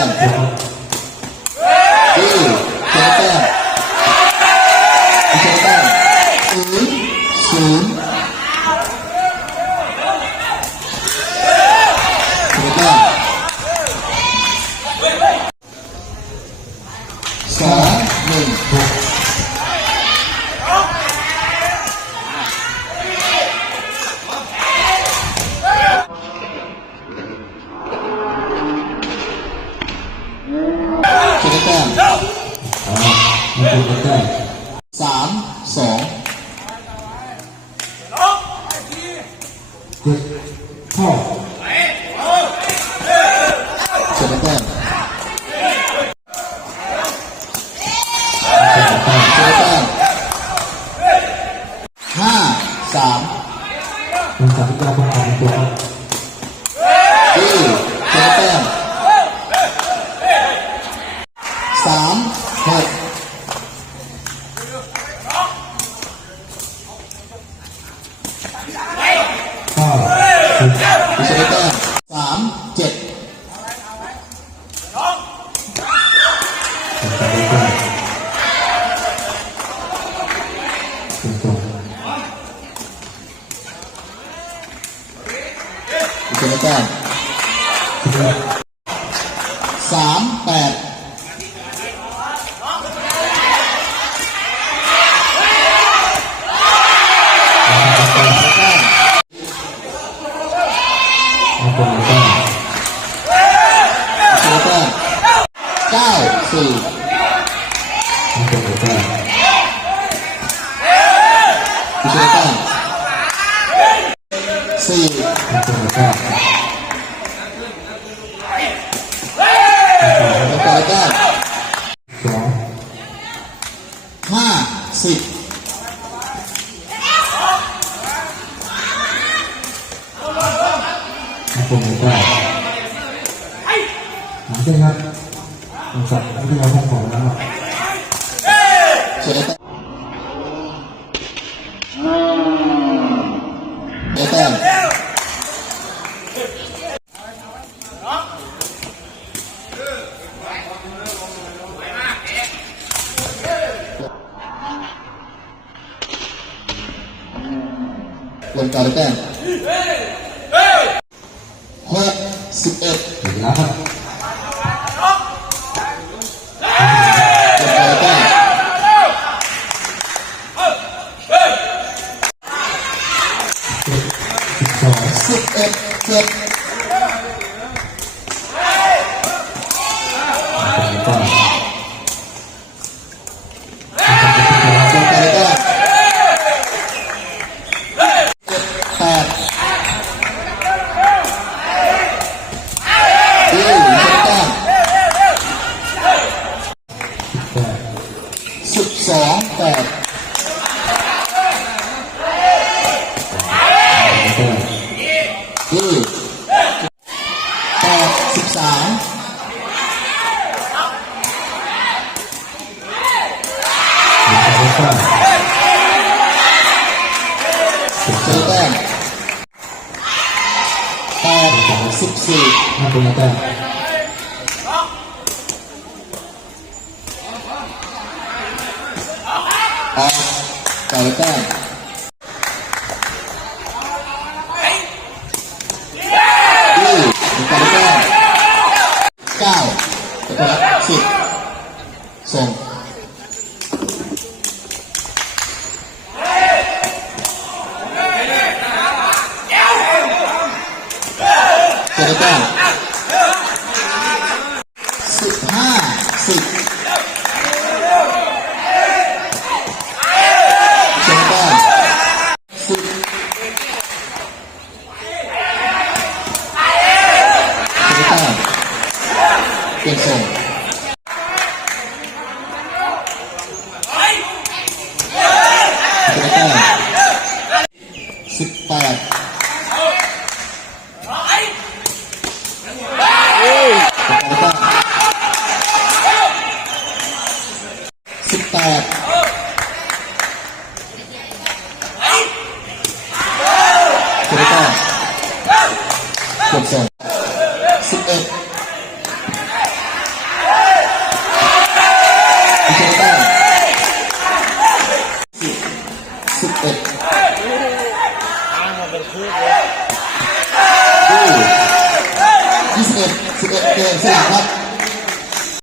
上好。 คุณชนะแต้มสามเจ็ดเป็เล่รง เก้าสี่สี่ห้าสิบผมก็หลังจากนั้น một trận cũng theo không khổ lắm ạ quần cờ được em? Khoa sức ép thì lá 哥来来来四分，三百十四，阿伯的。好，好，好，好，好，好，好，好，好，好，好，好，好，好， ปลี่ยนส่งสิบแปดสิบแปดสิบแปกืบสอง อ้างมันเป็นคู่เลยยี่สิบเอ็ดสิบเอ็ดเกมสนามครับ